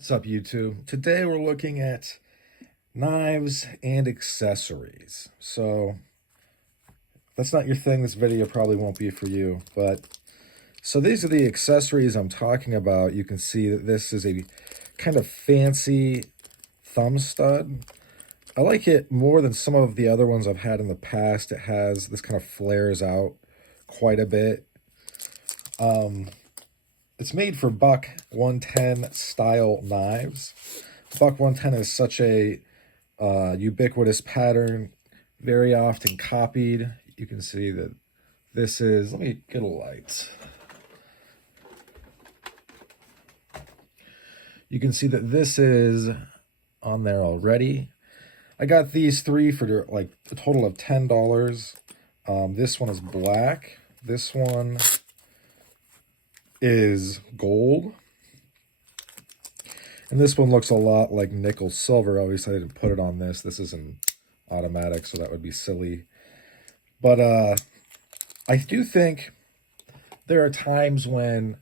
What's up, YouTube? Today we're looking at knives and accessories. So, if that's not your thing, this video probably won't be for you. So these are the accessories I'm talking about. You can see that this is a kind of fancy thumb stud. I like it more than some of the other ones I've had in the past. It has this kind of flares out quite a bit. It's made for Buck 110 style knives. Buck 110 is such a ubiquitous pattern, very often copied. You can see that this is, let me get a light. You can see that this is on there already. I got these three for like a total of $10. This one is black. This one is gold. And this one looks a lot like nickel silver. Obviously, I didn't put it on this. This is an automatic, so that would be silly. But I do think there are times when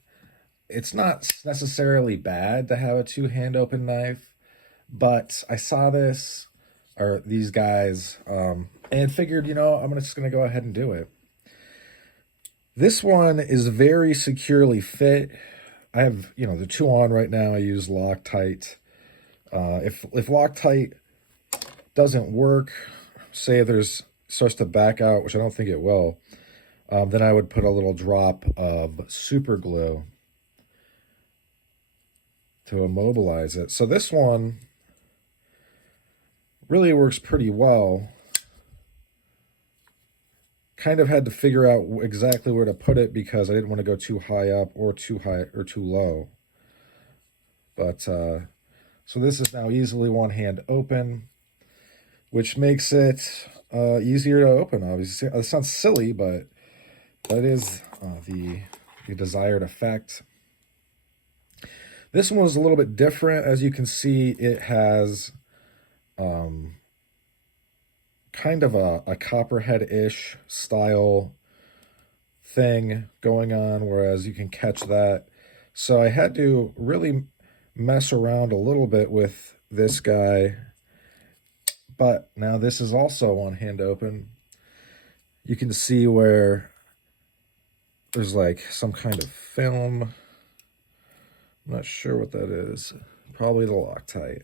it's not necessarily bad to have a two-hand open knife, but I saw this, or these guys, and figured, I'm just going to go ahead and do it. This one is very securely fit. I have, the two on right now. I use Loctite. If Loctite doesn't work, say there's starts to back out, which I don't think it will, then I would put a little drop of super glue to immobilize it. So this one really works pretty well. Kind of had to figure out exactly where to put it because I didn't want to go too high up or too low. But so this is now easily one hand open, which makes it easier to open. Obviously, it sounds silly, but that is the desired effect. This one was a little bit different. As you can see, it has kind of a copperhead-ish style thing going on, whereas you can catch that. So I had to really mess around a little bit with this guy. But now this is also one hand open. You can see where there's like some kind of film. I'm not sure what that is. Probably the Loctite.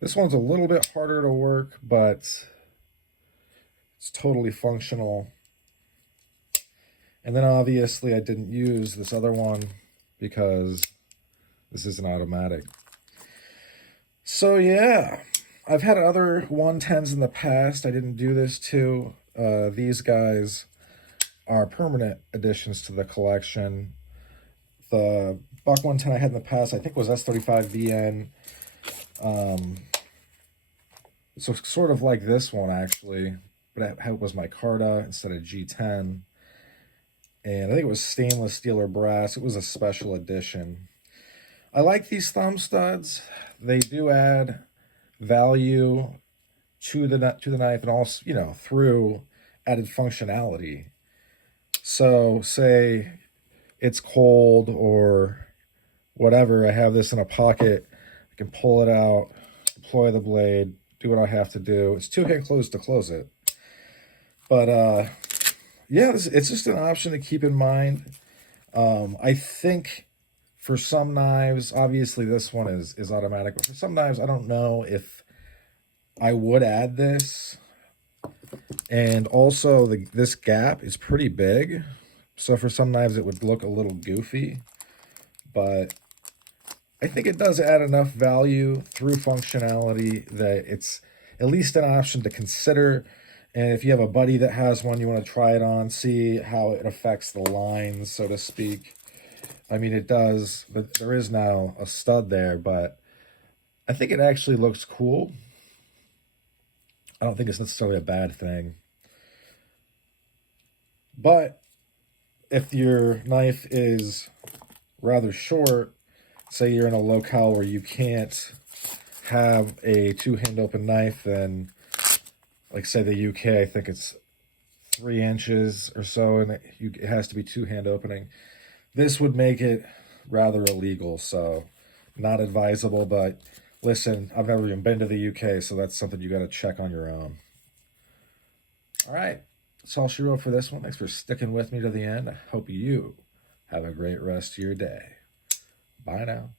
This one's a little bit harder to work, but it's totally functional. And then obviously I didn't use this other one because this is an automatic. So yeah, I've had other 110s in the past. I didn't do this too. These guys are permanent additions to the collection. The Buck 110 I had in the past, I think, was S35VN. So sort of like this one, actually, but it was micarta instead of G10. And I think it was stainless steel or brass. It was a special edition. I like these thumb studs. They do add value to the knife and also, through added functionality. So say it's cold or whatever, I have this in a pocket. I can pull it out, deploy the blade, do what I have to do. It's two-hand close to close it. But yeah, it's just an option to keep in mind. I think for some knives, obviously this one is automatic, but for some knives, I don't know if I would add this. And also this gap is pretty big. So for some knives, it would look a little goofy. But I think it does add enough value through functionality that it's at least an option to consider. And if you have a buddy that has one, you want to try it on, see how it affects the lines, so to speak. I mean, it does, but there is now a stud there, but I think it actually looks cool. I don't think it's necessarily a bad thing. But if your knife is rather short, say you're in a locale where you can't have a two-hand open knife, then like say the UK, I think it's 3 inches or so, and it has to be two-hand opening. This would make it rather illegal, so not advisable. But listen, I've never even been to the UK, so that's something you got to check on your own. All right, that's all she wrote for this one. Thanks for sticking with me to the end. I hope you have a great rest of your day. Bye now.